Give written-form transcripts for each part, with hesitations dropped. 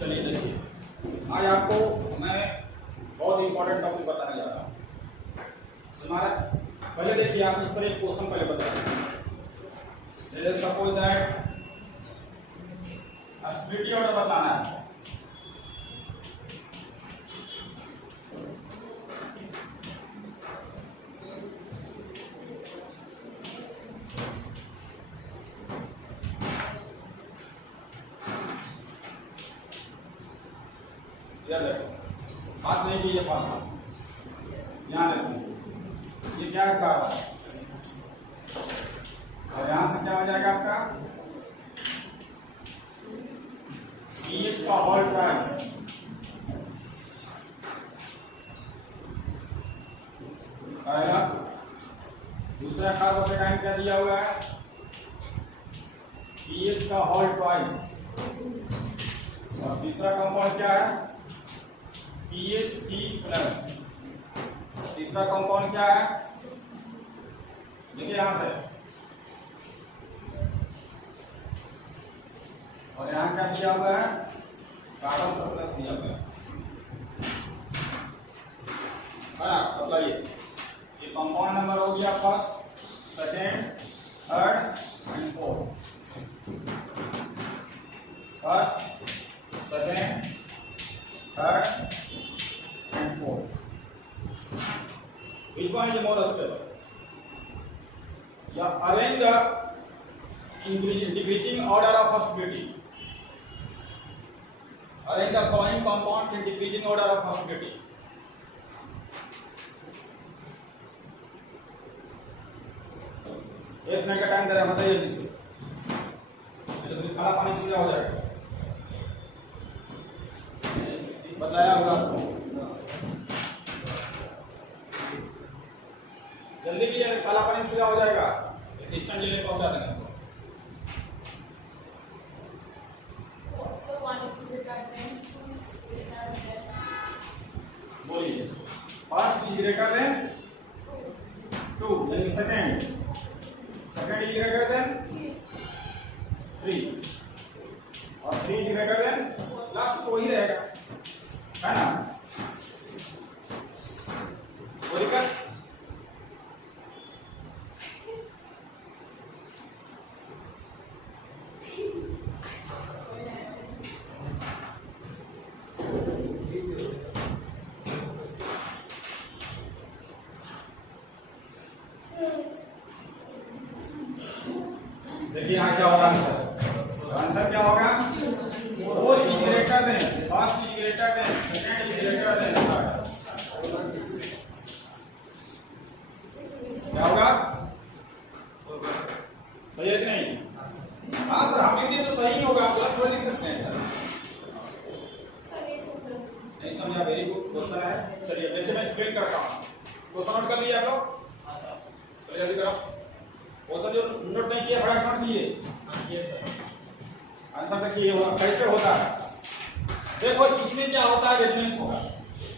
चलिए देखिए, आज आपको मैं बहुत इंपॉर्टेंट टॉपिक बताने जा रहा हूँ। हमारा पहले देखिए, आप इस पर एक क्वेश्चन पहले बताइए। सपोज दैट स्ट्रिटी ऑर्डर बताना है। बात नहीं कीजिए, पास ध्यान रखिए। ये क्या कर रहा है और यहां से क्या हो जाएगा आपका पीएच का होल प्राइस। आएगा दूसरा खास ऑपरेटर क्या दिया हुआ है, पीएच का होल प्राइस। और तीसरा कंपाउंड क्या है, PHC प्लस। तीसरा कंपाउंड क्या है, देखिए यहां से, और यहां क्या दिया हुआ है, कार्बन का प्लस दिया हुआ है ना। बताइए, ये कंपाउंड नंबर हो गया first, second, third and fourth. First, second, third and fourth. Which one is the more stable? Yeah, arrange the decreasing order of stability. Arrange the following compounds in decreasing order of stability. एक minute का time दे रहा है, बताइए जल्दी से, तो खाना पानी सीधा हो जाएगा। बताया होगा आपको, जल्दी कीजिए, काला पानी सीधा हो जाएगा। स्टैंड लेने पहुंचा देंगे आपको। बोलिए, फर्स्ट इज ग्रेटर देन 2, यानी सेकेंड इज ग्रेटर देन 3, और 3 इज ग्रेटर देन लास्ट, तो वही रहेगा, है ना। वो दिक्कत देखिए, यहाँ क्या होगा आंसर क्या होगा, वो is greater than, first is greater than, second is greater than third. क्या होगा, सही है कि नहीं? हाँ सर, हम लिख दिए तो सही होगा, आप गलत थोड़ी लिख सकते हैं सर। नहीं समझा, वेरी गुड क्वेश्चन है। चलिए देखिए, मैं एक्सप्लेन करता हूँ। क्वेश्चन नोट कर लिए आप लोग? चलिए अभी करो क्वेश्चन, जो नोट नहीं किया बड़ा आसान कीजिए। आंसर देखिए कैसे होता है। देखो, इसमें क्या होता है, रेजोनेंस होगा।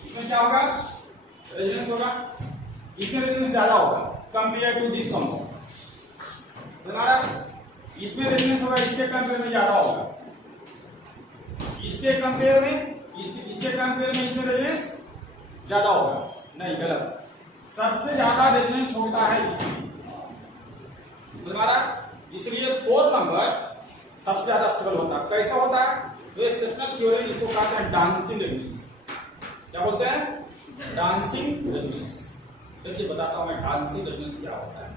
इसमें क्या होगा, रेजोनेंस होगा। इसमें रेजोनेंस ज्यादा होगा कंपेयर टू दिस कंपाउंड। हमारा इसमें रेजोनेंस होगा, इसके कंपेयर में ज्यादा होगा। इसके कंपेयर में इसमें रेजोनेंस ज्यादा होगा। नहीं, गलत। सबसे ज्यादा रेजोनेंस होता है इसमें, हमारा, इसलिए 4 नंबर सबसे ज्यादा स्टेबल होता है। कैसा होता है, तो एक्सेप्शनल थ्योरी जिसको कहते हैं डांसिंग रेजोनेंस। क्या बोलते हैं, डांसिंग रेजोनेंस। देखिए बताता हूं मैं डांसिंग रेजोनेंस क्या होता है।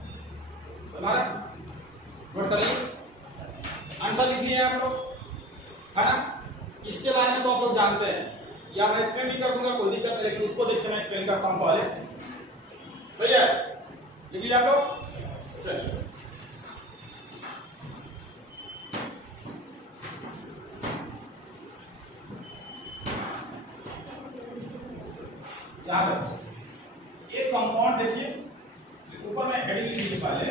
हमारा नोट करिए, आंसर लिख लिए आप लोग, है ना। इसके बारे में तो आप लोग जानते हैं, या मैं एक्सप्लेन नहीं कर दूंगा, कोई दिक्कत नहीं, लेकिन उसको देखिए मैं एक्सप्लेन करता हूं पहले। सही है, लिख लिया आप लोग। चलिए, यहाँ पर एक कंपाउंड देखिए, ऊपर में हेडिंग लिख लीजिए पहले।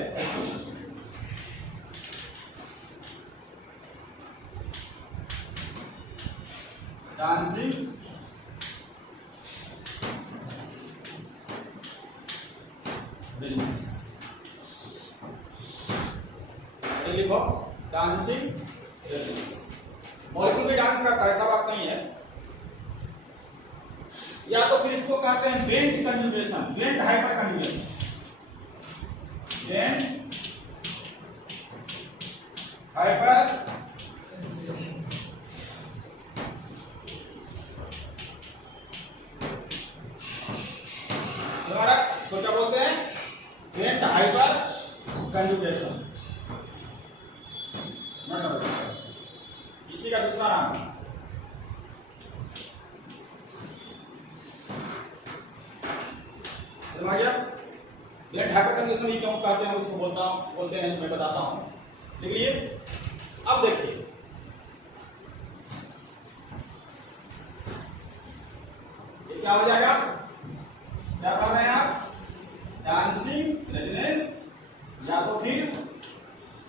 डांसिंग रेजोनेंस, लिखो डांसिंग रेजोनेंस। मॉलिक्यूल भी डांस करता है, ऐसा बात नहीं है। या तो फिर इसको कहते हैं bent conjugation, bent hyper conjugation, bent hyper हमारा तो क्या बोलते हैं, बेंट हाइपर कंजुगेशन, इसी का दूसरा नाम। समझ गया? बेंट हाइपर कंजुगेशन ही क्यों कहते हैं उसको बोलते हैं मैं बताता हूं। देखिए अब देखिए, ये क्या हो जाएगा, क्या कर रहे हैं आप, डांसिंग रेजोनेंस, या तो फिर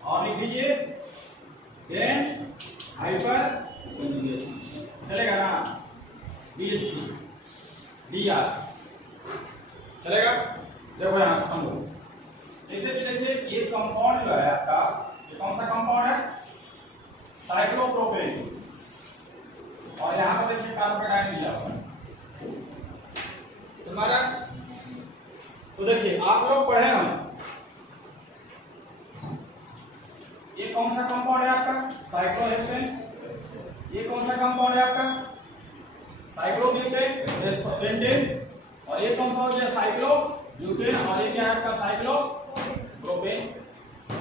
और लिख लीजिए बेंट हाइपर कंजुगेशन, चलेगा ना, BHC DR चलेगा। देखो यहां समझो, जैसे कि देखिए ये कंपाउंड जो है आपका, ये कौन सा कंपाउंड है, साइक्लोप्रोपेन, और यहां पर देखिए कार्बोकेटाइन दिया हुआ है। तुम्हारा तो देखिए आप लोग पढ़े हम, ये कौन सा कंपाउंड है आपका, साइक्लोहेक्सेन, ये कौन सा कंपाउंड है आपका, साइक्लोब्यूटेन, पेंटेन, और ये कौन सा हो गया, साइक्लोब्यूटेन, और ये क्या है आपका, साइक्लोप्रोपेन।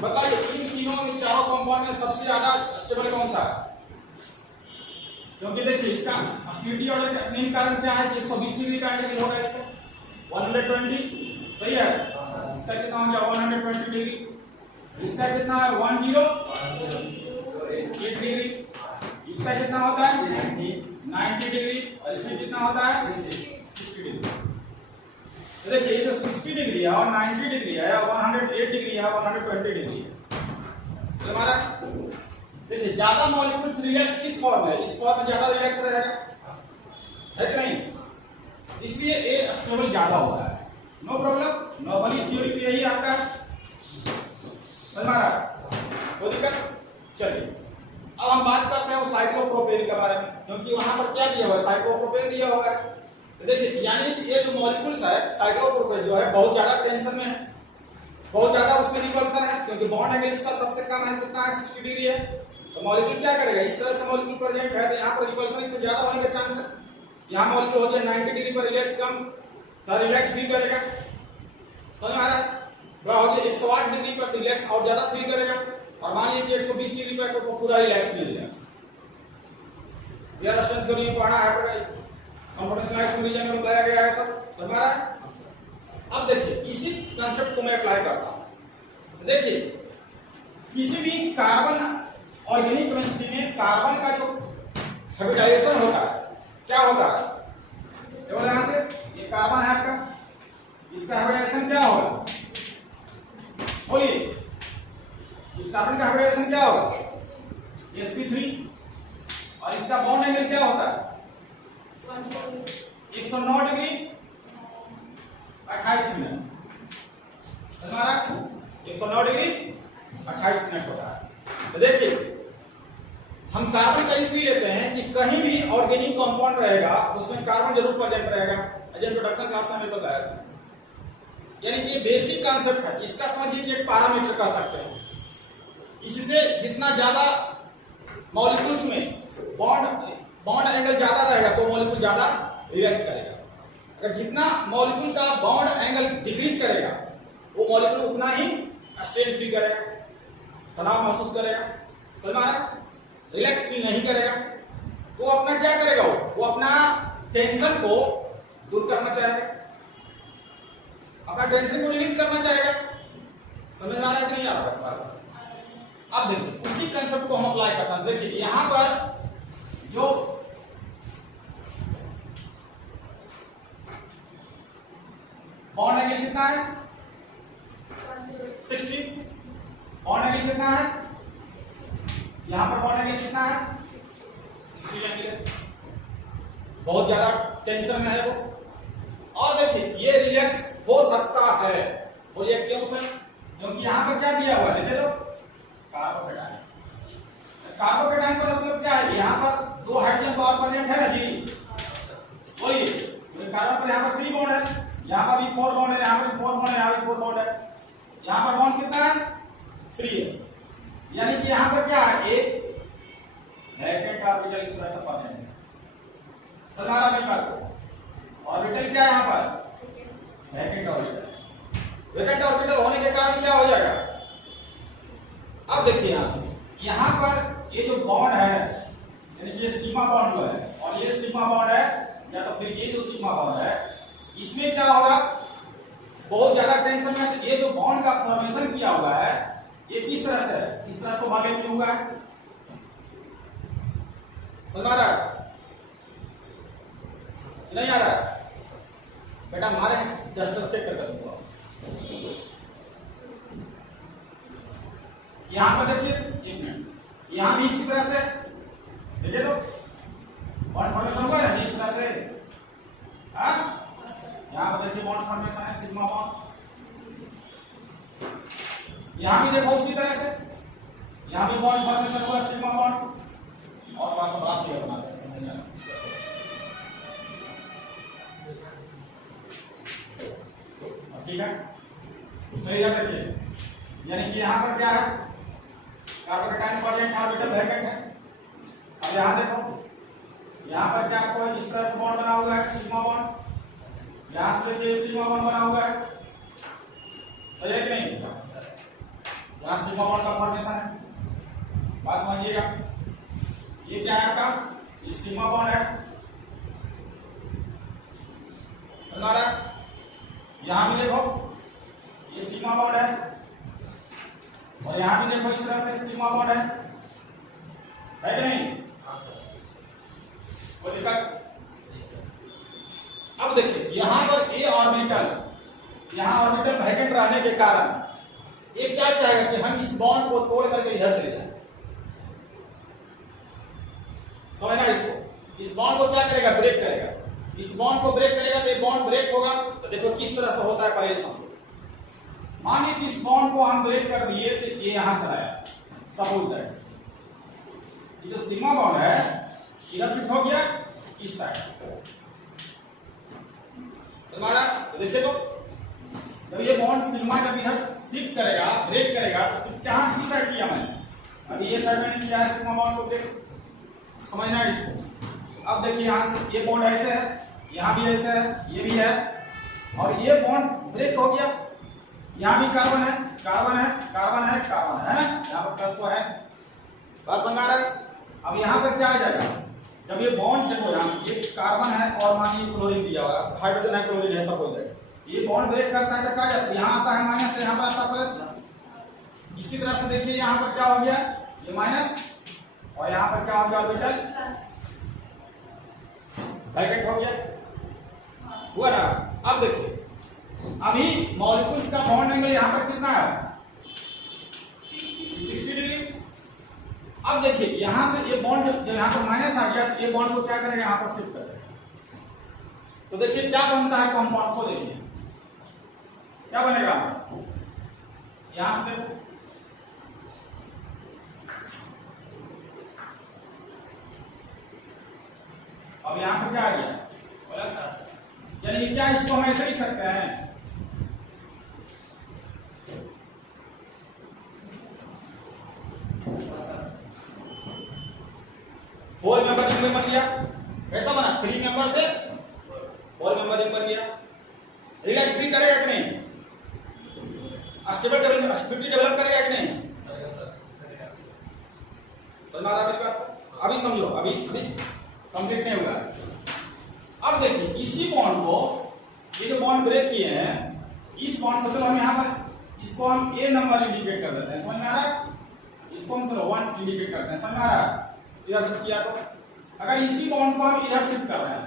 बताइए इन तीनों में, चारों कंपाउंड में सबसे ज्यादा स्टेबल कौन सा है, क्योंकि देखिए इसका अस्टिविटी ऑर्डर मेन कारण क्या है कि 120 डिग्री का एंगल होगा इसका, 120 सही है, इसका कितना हो गया 120 डिग्री, इसका कितना है 108 डिग्री, इसका कितना होता है 90 डिग्री, और इसमें कितना होता है 60 डिग्री। तो देखिए ये जो 60 डिग्री है और 90 डिग्री है, 108 डिग्री है, 120 डिग्री है, तो हमारा देखिए ज्यादा मॉलिक्यूल्स रिलैक्स किस फॉर्म है, इस फॉर्म में ज्यादा रिलैक्स रहेगा, है कि नहीं, इसलिए ये स्टेबल ज्यादा होता है। नो प्रॉब्लम, नॉर्मली थ्योरी तो यही आपका हमारा, कोई दिक्कत। चलिए अब हम बात करते हैं वो साइक्लोप्रोपेन के बारे में, क्योंकि वहां पर क्या दिया हुआ है, साइक्लोप्रोपेन दिया हुआ है। तो देखिए यानी कि ये जो मॉलिक्यूल्स है साइक्लोप्रोपेन जो है बहुत ज्यादा टेंशन में है, बहुत ज्यादा उसमें रिपल्सन है, क्योंकि बॉन्ड एंगल इसका सबसे कम है, कितना है 60 डिग्री है। तो मॉलिक्यूल क्या करेगा, इस तरह से मॉलिक्यूल प्रेजेंट है, तो यहाँ पर रिपल्सन इसमें ज्यादा होने का चांस है। यहाँ मॉलिक्यूल हो जाए 90 डिग्री पर रिलैक्स कम, तो रिलैक्स फील करेगा, समझ में आ रहा है, थोड़ा हो गया 108 डिग्री पर रिलैक्स और ज्यादा फील करेगा, और मान लीजिए 120 डिग्री पर तो पूरा रिलैक्स मिल जाएगा। यह स्ट्रेंथ थ्योरी में पढ़ा है, कंप्यूटेशनल रीजन में बताया गया है, सब समझ में आ रहा है। अब देखिए इसी कंसेप्ट को मैं अप्लाई करता हूं। देखिए किसी भी कार्बन ऑर्गेनिक केमिस्ट्री में कार्बन का जो हाइब्रिडाइजेशन होता है, क्या होता है, केवल यहां से ये कार्बन है आपका, इसका हाइब्रिडाइजेशन क्या होगा, बोलिए, इस कार्बन का हाइब्रिडाइजेशन क्या होगा, sp3, और इसका बॉन्ड एंगल क्या होता है 109 डिग्री 28 मिनट, हमारा 109 डिग्री 28 मिनट होता है। तो देखिए हम कार्बन का इसलिए लेते हैं कि कहीं भी ऑर्गेनिक कंपाउंड रहेगा उसमें कार्बन जरूर प्रेजेंट रहेगा, अजय इंट्रोडक्शन क्लास में हमें बताया था। यानी कि ये बेसिक कॉन्सेप्ट है, इसका समझिए कि एक पैरामीटर कह सकते हैं। इससे जितना ज्यादा मॉलिक्यूल्स में बॉन्ड एंगल ज्यादा रहेगा तो मॉलिक्यूल ज्यादा रिलैक्स करेगा, अगर जितना मॉलिक्यूल का बॉन्ड एंगल डिक्रीज करेगा वो मॉलिक्यूल उतना ही स्ट्रेन फील करेगा, तनाव महसूस करेगा, समझ में आ रहा है, रिलैक्स फील नहीं करेगा। तो अपना क्या करेगा, वो अपना टेंशन को दूर करना चाहेगा, अपना टेंशन को रिलीज करना चाहेगा, समझ में आ रहा है कि नहीं आ रहा है। अब देखिए उसी कंसेप्ट को हम अप्लाई करते हैं। देखिए यहां पर जो बॉन्ड एंगल कितना है 60, बॉन्ड एंगल कितना है, यहां पर बॉन्ड एंगल कितना है 60 एंगल, बहुत ज्यादा टेंशन में है वो। और देखिए ये रिलैक्स हो सकता है, बोलिए क्यों सर, क्योंकि यहां पर क्या दिया हुआ है, देखिए तो कार्बोकेटाइन। कार्बोकेटाइन का मतलब क्या है, यहां कोवेलेंट है ना जी, बोलिए। कार्बन पर यहाँ पर 3 बॉन्ड है, यहाँ पर भी 4 बॉन्ड है, यहाँ पर भी 4 बॉन्ड है, यहाँ पर 4 बॉन्ड है। यहाँ पर बॉन्ड कितना है? 3 है। यानी कि यहाँ पर क्या है? एक वैकेंट ऑर्बिटल इस तरह से बने हैं। समझा मेरी बात को? ऑर्बिटल क्या है यहाँ पर? Vacant orbital. वैकेंट ऑर्बिटल होने के कारण क्या हो जाएगा? अब देखिए यहाँ से, यहाँ पर ये जो बॉन्ड है, यानी कि ये सीमा बॉन्ड जो है और ये सीमा बॉन्ड है, या तो फिर ये जो सीमा बॉन्ड है, इसमें क्या होगा? बहुत ज्यादा टेंशन में ये जो बॉन्ड का फॉर्मेशन किया हुआ है, ये किस तरह से है? इस तरह से ओवरलैप हुआ है। समझ आ रहा है? नहीं आ रहा है? बेटा मारे डस्टर टेक कर दूंगा। यहां पर देखिए, एक मिनट, यहां भी इसी तरह से देखिए, तो बॉन्ड फॉर्मेशन हुआ है इस तरह से। हाँ, यहां पर देखिए बॉन्ड फॉर्मेशन है, सिग्मा बॉन्ड। यहां भी देखो उसी तरह से, यहां भी बॉन्ड फॉर्मेशन हुआ, सिग्मा बॉन्ड। और थोड़ा सा बड़ा क्लियर बना देते हैं, ठीक है? चलिए देखिए, यानी कि यहाँ पर क्या है? कार्बोकेटाइन कोवेलेंट ऑर्बिटल वैकेंट है। अब यहाँ देखो, यहाँ पर क्या आपको इस तरह से बॉन्ड बना हुआ है, सिग्मा बॉन्ड। यहाँ से देखिए सिग्मा बॉन्ड बना हुआ है, सही है कि नहीं? यहाँ सिग्मा बॉन्ड का फॉर्मेशन है, बात समझिएगा। ये क्या है आपका? ये सिग्मा बॉन्ड है, समझ रहा है? यहां भी देखो ये सिग्मा बॉन्ड है, और यहां भी देखो इस तरह से सिग्मा बॉन्ड है कि नहीं? कोई दिक्कत? अब देखिए यहां पर ये ऑर्बिटल, यहां ऑर्बिटल वैकेंट रहने के कारण ये क्या चाहेगा कि हम इस बॉन्ड को तोड़ करके इधर चले जाए। समझना इसको, इस बॉन्ड को क्या करेगा? ब्रेक करेगा। इस बॉन्ड को ब्रेक करेगा तो ये बॉन्ड ब्रेक होगा, तो देखो किस तरह से होता है पहले समझो। मानिए कि इस बॉन्ड को हम ब्रेक कर दिए तो ये यहां चलाया, सपोज दैट ये जो सिग्मा बॉन्ड है इधर शिफ्ट हो गया इस साइड। समझा? तो देखिए, तो जब ये बॉन्ड सिग्मा जब इधर शिफ्ट करेगा, ब्रेक करेगा, तो शिफ्ट कहां किस साइड किया मैंने? अभी ये साइड मैंने किया है सिग्मा बॉन्ड को ब्रेक। समझना है इसको। अब देखिए यहां से ये बॉन्ड ऐसे है, यहां भी ऐसे है, ये भी है, और ये बॉन्ड ब्रेक हो गया। यहां भी कार्बन है, कार्बन है, कार्बन है, कार्बन है ना, यहां पर प्लस को है, बस समझ रहा है? अब यहां पर क्या आ जाएगा? जब ये बॉन्ड देखो यहां से ये कार्बन है और मानिए क्लोरीन दिया हुआ है, हाइड्रोजन है, क्लोरीन है, सब हो जाएगा। ये बॉन्ड ब्रेक करता है तो क्या जाता है? यहां आता है माइनस, यहां पर आता है प्लस। इसी तरह से देखिए यहां पर क्या हो गया? ये माइनस, और यहां पर क्या हो गया? ऑर्बिटल वैकेंट हो गया, हुआ ना? अब देखिए, अभी मॉलिक्यूल्स का बॉन्ड एंगल यहां पर कितना है? 60 डिग्री। अब देखिए यहां से ये बॉन्ड जब यहां पर माइनस आ गया, ये बॉन्ड को क्या करेगा? यहां पर शिफ्ट करेगा। तो देखिए क्या बनता है कंपाउंड को, देखिए क्या बनेगा? यहां से अब यहां पर क्या आ गया? प्लस। यानी क्या इसको हम ऐसे लिख सकते हैं? फोर मेंबर रिंग बन गया। कैसा बना? 3 मेंबर से 4 मेंबर रिंग बन गया। रिलैक्स फ्री करेगा कि नहीं? स्टेबिलिटी डेवलप करेगा कि नहीं? समझ आ रहा है मेरी बात? अभी समझो, अभी कंप्लीट नहीं हुआ। अब देखिए इसी बॉन्ड को, ये जो बॉन्ड ब्रेक किए हैं, इस बॉन्ड को चलो हम यहां पर इसको हम ए नंबर इंडिकेट कर देते हैं। समझ में आ रहा है? इसको हम चलो 1 इंडिकेट करते हैं। समझ में आ रहा है? इधर शिफ्ट किया तो अगर इसी बॉन्ड को हम इधर शिफ्ट कर रहे हैं,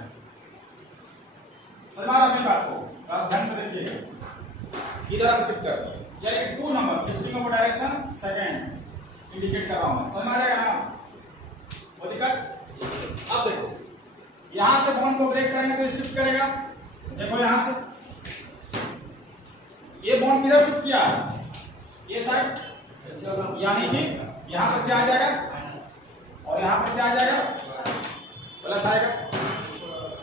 समझ आ रहा है मेरी बात को? बस ध्यान से देखिएगा, इधर हम शिफ्ट कर दो, यानी 2 number shifting of direction second indicate कर रहा हूं मैं। समझ आ जाएगा ना? वो दिक्कत? अब देखो यहां से बॉन्ड को ब्रेक करेंगे तो शिफ्ट करेगा। देखो यहां से ये बॉन्ड किधर शिफ्ट किया? ये साइड, यानी कि यहां पर क्या आ जाएगा और यहां पर क्या आ जाएगा? प्लस आएगा।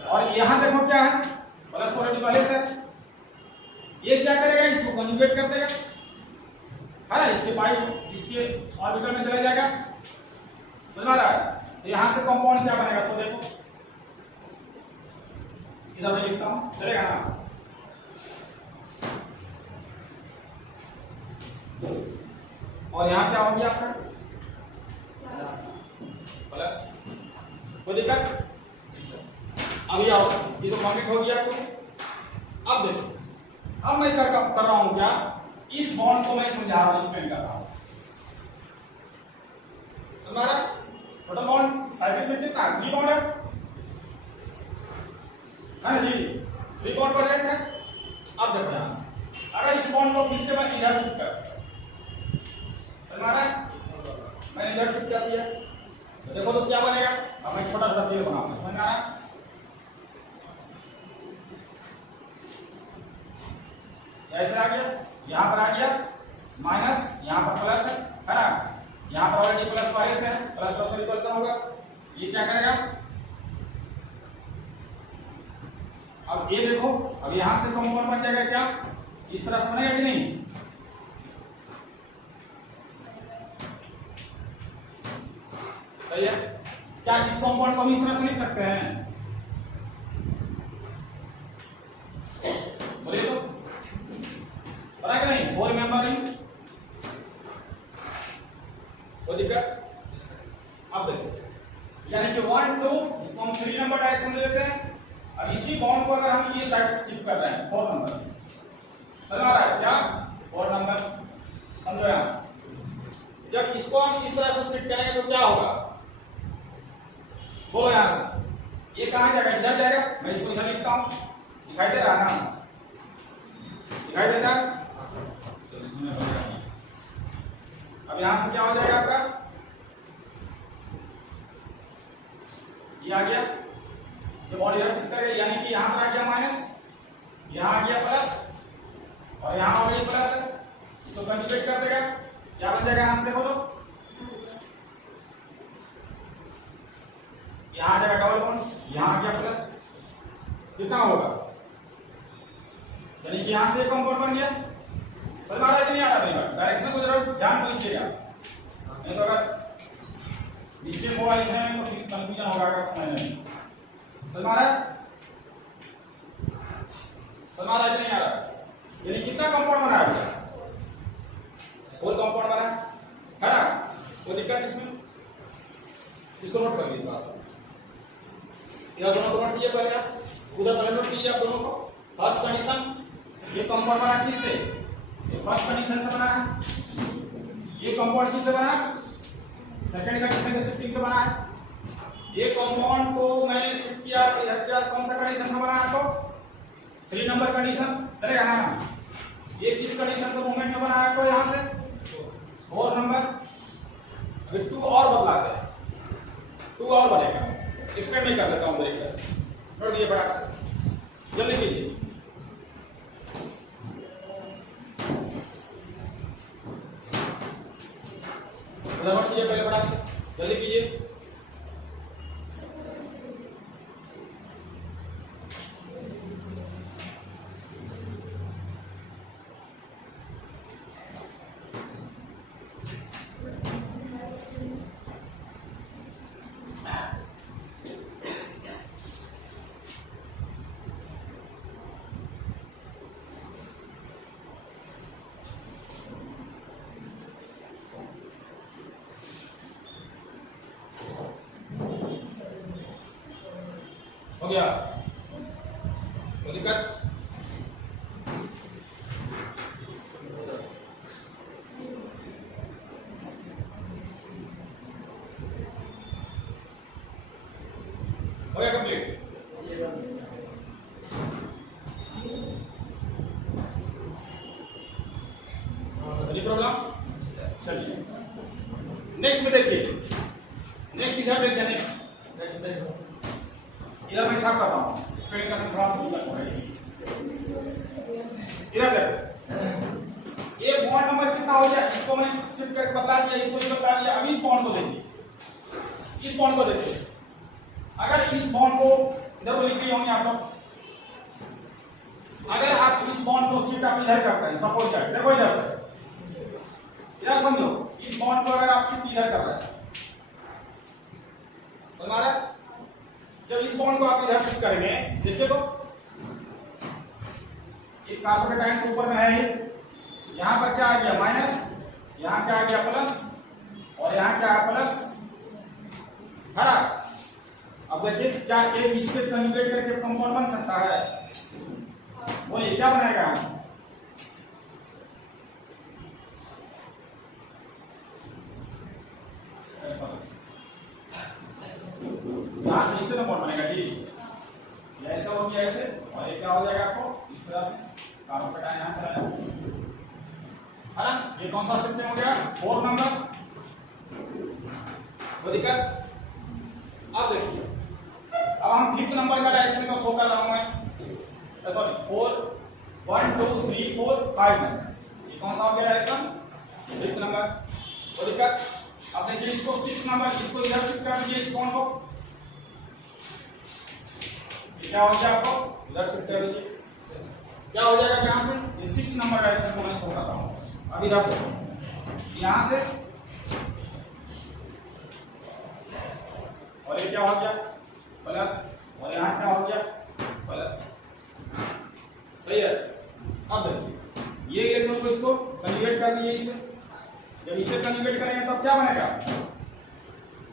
और यहां देखो क्या है, प्लस ऑलरेडी वाले से ये क्या करेगा, इसको कन्जुगेट कर देगा, है ना, इसके पाई इसके ऑर्बिटल में चला जाएगा, समझ आ रहा है। तो यहां से कंपाउंड क्या बनेगा, सो देखो इधर मैं लिखता हूं, चलेगा ना। और यहां क्या हो गया आपका प्लस, कोई दिक्कत। अभी आओ, ये तो कंप्लीट हो गया। तो अब देखो, अब मैं कर रहा हूं क्या, इस बॉन्ड को मैं समझा रहा हूं, एक्सप्लेन कर रहा हूं, समझ रहा। टोटल बॉन्ड साइकिल में कितना 3 बॉन्ड है ना जी, 3 बॉन्ड प्रेजेंट है। अब देखो यहां अगर इस बॉन्ड को फिर से मैं इधर शिफ्ट कर, समझ रहा है, मैंने इधर शिफ्ट कर दिया, तो देखो तो क्या बनेगा। अब मैं छोटा सा फिर बनाऊंगा, समझ आ रहा है। ऐसे आ गया, यहां पर आ गया माइनस, यहां पर प्लस है ना, यहां पर ऑलरेडी प्लस वाले से है, प्लस प्लस रिपल्सन होगा, ये क्या करेगा। अब ये देखो, अब यहां से कंपाउंड बन जाएगा क्या, इस तरह से बनेगा कि नहीं, सही है। क्या इस कंपाउंड को हम इस तरह से लिख सकते हैं, बोलिए तो, पता कि नहीं, 4 मेंबरिंग, कोई दिक्कत। अब देखो यानी कि 1 2 इसको हम 3 नंबर डायरेक्शन में देते हैं। अब इसी बॉन्ड को अगर हम ये साइड शिफ्ट कर रहे हैं 4 नंबर, समझ आ रहा है क्या, 4 नंबर, समझो यहां से। जब इसको हम इस तरह से शिफ्ट करेंगे तो क्या होगा, बोलो यहां से, ये कहां जाएगा, इधर जाएगा। मैं इसको इधर लिखता हूं, दिखाई दे रहा है ना, दिखाई देता है। अब यहां से क्या हो जाएगा आपका, ये आ गया, ये बॉडी इधर शिफ्ट करेगा, यानी कि यहां पर आ गया माइनस, यहां आ गया प्लस, और यहां ऑलरेडी प्लस है, इसको कन्जुगेट कर देगा, क्या बन जाएगा, यहां से देखो तो यहां आ जाएगा डबल बॉन्ड, यहां आ गया प्लस, कितना होगा, यानी कि यहां से एक कंपाउंड बन गया। समझ आ रहा है कि नहीं आ रहा, डायरेक्शन को जरा ध्यान से लिखिएगा, नहीं तो अगर मिस्टेक होगा लिखने में तो कंफ्यूजन होगा अगर समझ नहीं। समझ आ रहा है, समझ आ रहा है कि नहीं आ रहा, यानी कितना कंपाउंड बना है, 4 कंपाउंड बना है ना, कोई दिक्कत इसमें, इसको नोट कर लीजिए थोड़ा सा, इधर दोनों को नोट कीजिए पहले आप, उधर पहले नोट कीजिए आप दोनों को। फर्स्ट कंडीशन, ये कंपाउंड बना किससे, ये फर्स्ट कंडीशन से बना है, ये कंपाउंड किससे बना है, सेकंड कंडीशन के शिफ्टिंग से बना है। ये कंपाउंड को मैंने शिफ्ट किया, इधर क्या, कौन सा कंडीशन से बना है, तो 3 नंबर कंडीशन, चलेगा ना। ये किस कंडीशन से मूवमेंट से बना है, तो यहां से 4 नंबर। अभी 2 और बदलाते हैं, 2 और बनेगा, एक्सप्लेन नहीं कर देता हूं, ब्रेक कर नोट कीजिए फटाक से, जल्दी कीजिए। नोट कीजिए पहले फटाक से, जल्दी कीजिए। हो गया, कोई दिक्कत, हो गया कंप्लीट। एनी प्रॉब्लम, चलिए नेक्स्ट में देखिए, नेक्स्ट इधर देखिए, नेक्स्ट देखो, इधर मैं साफ कर रहा हूँ, स्पेलिंग का थोड़ा सा होगा ऐसे, इधर ये बॉन्ड नंबर कितना हो गया, इसको मैंने शिफ्ट करके बता दिया, इसको भी बता दिया। अब इस बॉन्ड को देखिए, इस बॉन्ड को देखिए, अगर इस बॉन्ड को इधर लिख लिए होंगे आप लोग। अगर आप इस बॉन्ड को शिफ्ट आप इधर करते हैं, सपोज कर देखो इधर से, इधर समझो, इस बॉन्ड को अगर आप शिफ्ट इधर कर रहे हैं, समझ रहा है? जब इस बॉन्ड को आप इधर शिफ्ट करेंगे, देखिए तो एक कार्बोकेटाइन के ऊपर में है, यहां पर क्या आ गया माइनस, यहां क्या आ गया प्लस, और यहां क्या है प्लस, है ना? अब देखिए क्या ये इसके कन्वर्ट करके कंपाउंड बन सकता है? बोलिए क्या बनाएगा? यहां से इससे नंबर बनेगा जी, ऐसा हो गया ऐसे, और ये क्या हो जाएगा आपको इस तरह से, कार्बोकेटाइन यहां चला जाएगा, है ना? ये कौन सा शिफ्टिंग हो गया? 4 नंबर। वो दिक्कत? अब देखिए, अब हम 5th नंबर का डायरेक्शन को शो कर रहा हूं मैं, सॉरी 4 1 2 3 4 5 नंबर, ये कौन सा हो गया डायरेक्शन? 5th number. वो दिक्कत? अब देखिए इसको 6 नंबर, इसको इधर शिफ्ट कर दीजिए इस कौन को, ये क्या हो गया आपको इधर शिफ्ट कर दीजिए, क्या हो जाएगा यहां से? ये 6 नंबर डायरेक्शन को मैं शो कर रहा हूं। अब इधर देखो, यहां से, और ये क्या हो गया प्लस, और यहां क्या हो गया प्लस, सही है? अब देखिए ये इलेक्ट्रॉन को इसको कन्वर्ट कर दीजिए इसे, जब इसे कन्वर्ट करेंगे तब क्या बनेगा?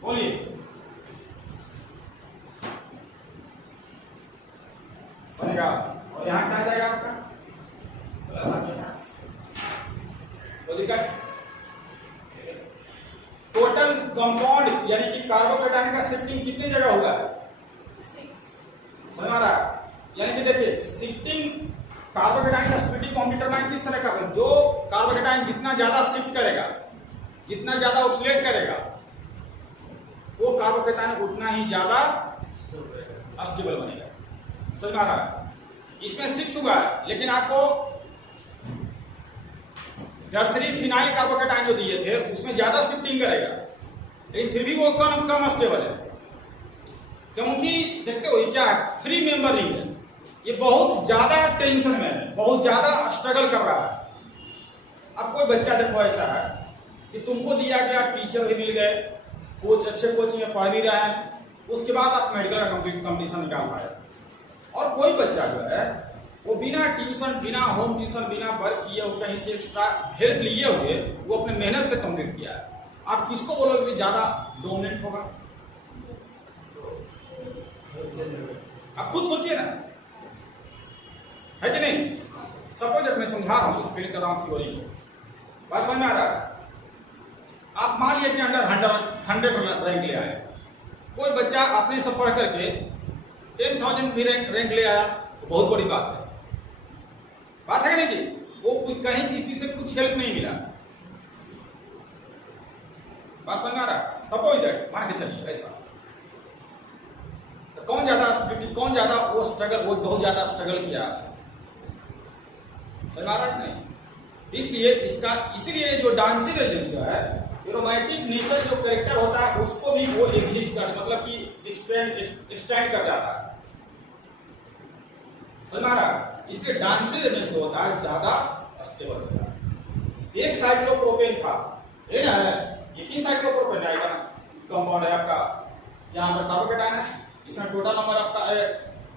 बोलिए, बनेगा, और यहां क्या आ जाएगा आपका प्लस आ जाएगा। तो दिक्कत, टोटल कंपाउंड यानी कि कार्बोकेटाइन का शिफ्टिंग कितनी जगह होगा? 6। समझ आ रहा है? यानी कि देखिए शिफ्टिंग कार्बोकेटाइन का स्प्लिटिंग को हम डिटरमाइन किस तरह करते हैं? जो कार्बोकेटाइन जितना ज्यादा शिफ्ट करेगा, जितना ज्यादा ऑक्सीडेट करेगा, वो कार्बोकेटाइन उतना ही ज्यादा अस्टेबल बनेगा। समझ आ रहा है? इसमें 6 हुआ, लेकिन आपको टर्सरी फिनाइल कार्बोकेटाइन जो दिए थे उसमें ज्यादा शिफ्टिंग करेगा, लेकिन फिर भी वो कम स्टेबल है, क्योंकि देखते हो ये क्या है, 3 मेंबर रिंग है, ये बहुत ज्यादा टेंशन में है, बहुत ज्यादा स्ट्रगल कर रहा है। अब कोई बच्चा देखो ऐसा है कि तुमको दिया गया, टीचर भी मिल गए, कोच अच्छे कोचिंग में पढ़ भी रहे हैं, उसके बाद आप मेडिकल का कंपटीशन निकाल पाए, और कोई बच्चा जो है वो बिना ट्यूशन, बिना होम ट्यूशन, बिना वर्क किए हुए, कहीं से एक्स्ट्रा हेल्प लिए हुए वो अपने मेहनत से कंप्लीट किया है। आप किसको बोलोगे कि ज्यादा डोमिनेंट होगा? आप खुद सोचिए ना, है कि नहीं? सपोज मैं समझा रहा हूं, एक्सप्लेन कर रहा हूं थ्योरी को, बात समझ में आ रहा है? आप मान लिया कि अंडर 100 रैंक ले आए, कोई बच्चा अपने से पढ़ करके 10,000 भी रैंक ले आया, तो बहुत बड़ी बात है, बात है नहीं जी? वो कहीं किसी से कुछ हेल्प नहीं मिला, बात समझ आ रहा? सपोज दैट, मान के चलिए ऐसा, तो कौन ज्यादा वो स्ट्रगल, वो बहुत ज्यादा स्ट्रगल किया आपसे, समझ आ रहा नहीं? इसलिए जो डांसिंग एजेंट जो है, रोमांटिक नेचर जो कैरेक्टर होता है उसको भी वो एग्जिस्ट कर, मतलब कि एक्सटेंड कर जाता है, समझ आ रहा? इसलिए डांसिंग एजेंट जो होता है ज्यादा स्टेबल होता है। एक साइक्लोप्रोपेन था, है ना, एक ही साइक्लोप्रोपेन आएगा ना, कंपाउंड है आपका, यहाँ पर कार्बोकेटाइन है, इसमें टोटल नंबर आपका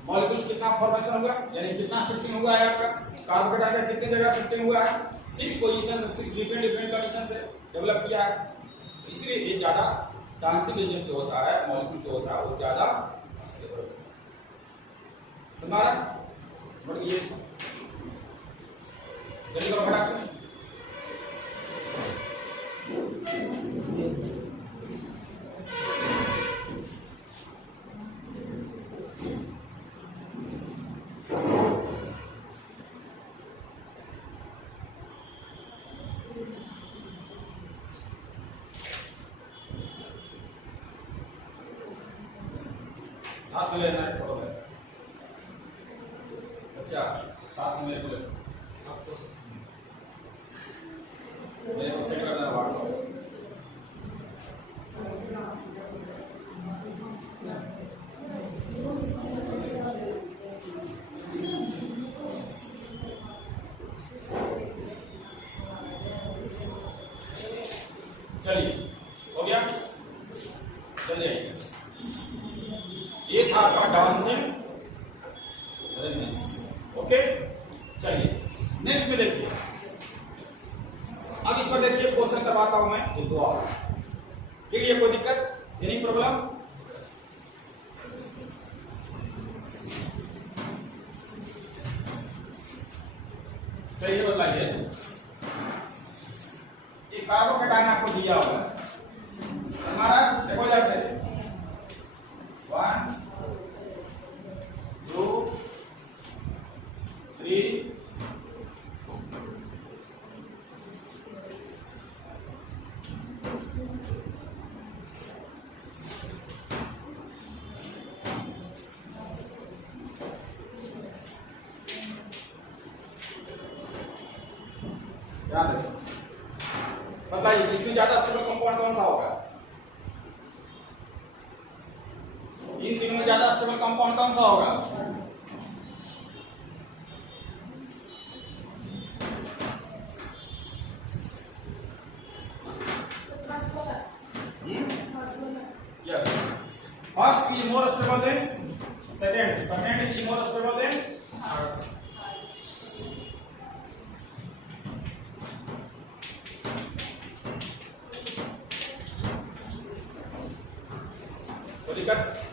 मॉलिक्यूल्स कितना फॉर्मेशन हुआ, यानी कितना शिफ्टिंग हुआ है आपका कार्बोकेटाइन का, कितनी जगह शिफ्टिंग हुआ है? 6 पोजीशन से, 6 डिफरेंट कंडीशन से डेवलप किया है, इसलिए ये ज्यादा डांसिंग एजेंट जो होता है, मॉलिक्यूल जो होता है वो ज्यादा स्टेबल होता है। समझ आ रहा? बट ये जल्दी करो फटाक से, साथ में लेना है, थोड़ा बच्चा साथ में मेरे को सेंड करना है व्हाट्सएप। हो गया, चलिए ये था आपका डांसिंग रिदम्स। ओके, चलिए नेक्स्ट में देखिए। अब इस पर देखिए क्वेश्चन करवाता हूं मैं एक दो और। ठीक है, कोई दिक्कत, एनी प्रॉब्लम? चलिए बताइए, ये कार्बोकेटाइन आपको दिया होगा हमारा, देखो इधर से 1 2 3 याद रखो। बताइए इसमें ज्यादा स्टेबल कंपाउंड कौन सा होगा? इन तीनों में ज्यादा स्टेबल कंपाउंड कौन सा होगा? Yes, first is more stable then second, second is more stable then third. दिक्कत